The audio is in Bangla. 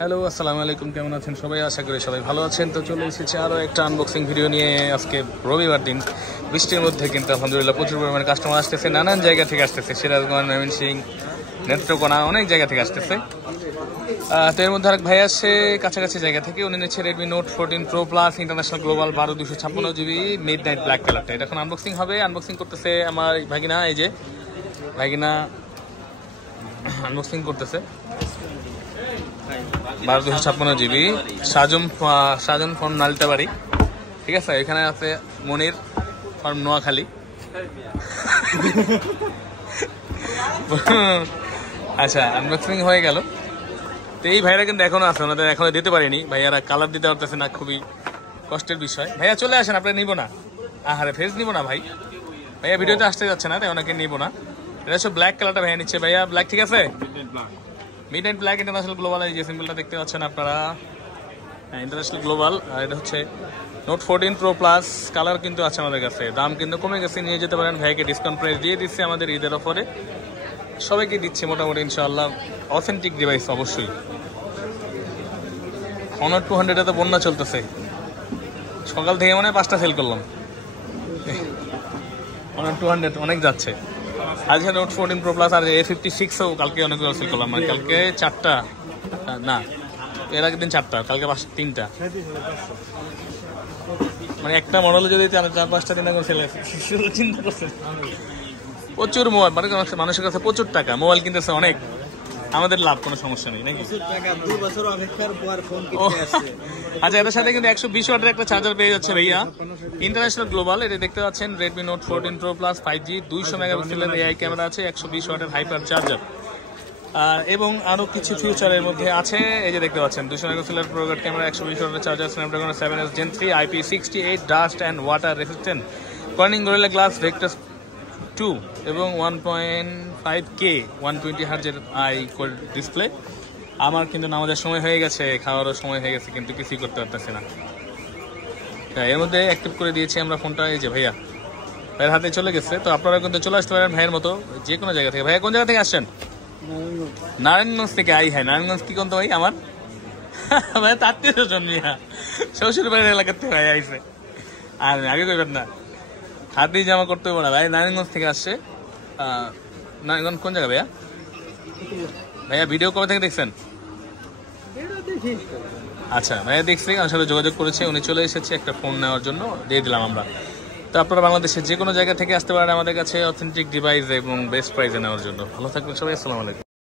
হ্যালো আসসালামু আলাইকুম, কেমন আছেন সবাই? আশা করি সবাই ভালো আছেন। তো চলে এসেছি আরও একটা আনবক্সিং ভিডিও নিয়ে। আজকে রবিবার দিন, বৃষ্টির মধ্যে কিন্তু আলহামদুলিল্লাহ প্রচুর পরিমাণে কাস্টমার আসতেছে, নানান জায়গা থেকে আসতেছে, সিরাজগঞ্জ, ময়মনসিংহ, নেত্রকোনা, অনেক জায়গা থেকে আসতেছে। তো এর মধ্যে আরেক ভাই আসছে কাছাকাছি জায়গা থেকে, উনি নিচ্ছে Redmi note 14 pro plus international global 12 256 GB mid night black কালারটা। এটা এখন আনবক্সিং হবে। আনবক্সিং করতেছে আমার ভাগিনা, এই যে ভাগিনা আনবক্সিং করতেছে 12 256 GB সাজন ফর্ম নালিতাবাড়ি, ঠিক আছে। এখানে আছে মনির ফর্ম নোয়াখালী। আচ্ছা, আনবক্সিং হয়ে গেল। তো এই ভাইরা কিন্তু এখনো আছে, ওনাদের এখনো দিতে পারিনি। ভাইয়ারা কালার দিতে পারতেছে না, খুবই কষ্টের বিষয়। ভাইয়া চলে আসেন, আপনারা নিব না? আহারে, ফেস নিব না ভাই, ভাইয়া ভিডিওতে আসতে যাচ্ছে না, তাই ওনাকে নিব না। এটা হচ্ছে ব্ল্যাক কালারটা ভাইয়া নিচ্ছে। ভাইয়া ব্ল্যাক ঠিক আছে? Mid night black international global, এই যে সিম্বলটা দেখতে পাচ্ছেন আপনারা, ইন্টারন্যাশনাল গ্লোবাল। আর এটা হচ্ছে নোট 14 প্রো প্লাস। কালার কিন্তু আছে আমাদের কাছে, দাম কিন্তু কমে গেছে, নিয়ে যেতে পারেন। ভাইকে ডিসকাউন্ট প্রাইস দিয়ে দিচ্ছে আমাদের ঈদের অফারে, সবাইকে দিচ্ছে মোটামুটি ইনশাআল্লাহ। অথেন্টিক ডিভাইস অবশ্যই। অনার 200 তো বন্যা চলতেছে, সকাল থেকে মনে হয় 5টা সেল করলাম। অনার 200 অনেক যাচ্ছে। আজকে নোট 14 প্রো প্লাস আর A56ও কালকে অনেকগুলো সেল করলাম, মানে কালকে 4টা, না এর আগের দিন 4টা, কালকে 3টা, মানে একটা মডেলে যদি 4-5টা দিন আগে সেল আছে। চিন্তা করছেন, প্রচুর মোবাইল, মানে মানুষের কাছে প্রচুর টাকা, মোবাইল কিনতেছে অনেক, আমাদের লাভ, কোনো সমস্যা নেই নাকি? আচ্ছা, এটার সাথে কিন্তু 120 ওয়াটের একটা চার্জার পেয়ে যাচ্ছে ভাইয়া, ইন্টারন্যাশনাল গ্লোবাল। এটা দেখতে পাচ্ছেন Redmi note 14 pro plus 5G, 200 মেগাপিক্সেলের AI ক্যামেরা আছে, 120 ওয়াটের হাইপার চার্জার, এবং আরো কিছু ফিউচারের মধ্যে আছে। এই যে দেখতে পাচ্ছেন 200 মেগাপিক্সেলের প্রোগ্রাম ক্যামেরা, 120 ওয়াটের charger, Snapdragon 7S Gen 3, IP68 dust and water resistant, Corning gorilla glass vector 2 এবং 1.5K 120 হার্জের আই কোড ডিসপ্লে। আমার কিন্তু নামাজের সময় হয়ে গেছে, খাওয়ারও সময় হয়ে গেছে, কিন্তু কিছুই করতে পারতেছি না। এর মধ্যে অ্যাক্টিভ করে দিয়েছি আমরা ফোনটা। এই যে ভাইয়া, ভাইয়ের হাতে চলে গেছে। তো আপনারা কিন্তু চলে আসতে পারেন ভাইয়ের মতো যে কোনো জায়গা থেকে। ভাইয়া কোন জায়গা থেকে আসছেন? নারায়ণগঞ্জ থেকে। আই হ্যাঁ, নারায়ণগঞ্জ কি কোন তো ভাই আমার ভাই তাত্ত্বিক জন্মিয়া শ্বশুর বাড়ির এলাকার থেকে ভাই আইসে, আর আগে করবেন না, হাতি জামা করতে হবে না ভাই। নারায়ণগঞ্জ থেকে আসছে। নারায়ণগঞ্জ কোন জায়গা ভাইয়া? ভাইয়া ভিডিও কবে থেকে দেখছেন? আচ্ছা, ভাইয়া দেখছি, আমার সাথে যোগাযোগ করেছে, উনি চলে এসেছে একটা ফোন নেওয়ার জন্য, দিয়ে দিলাম আমরা। তো আপনারা বাংলাদেশের যে কোনো জায়গা থেকে আসতে পারেন আমাদের কাছে অথেন্টিক ডিভাইস এবং বেস্ট প্রাইসে নেওয়ার জন্য। ভালো থাকবেন সবাই, আসসালামু আলাইকুম।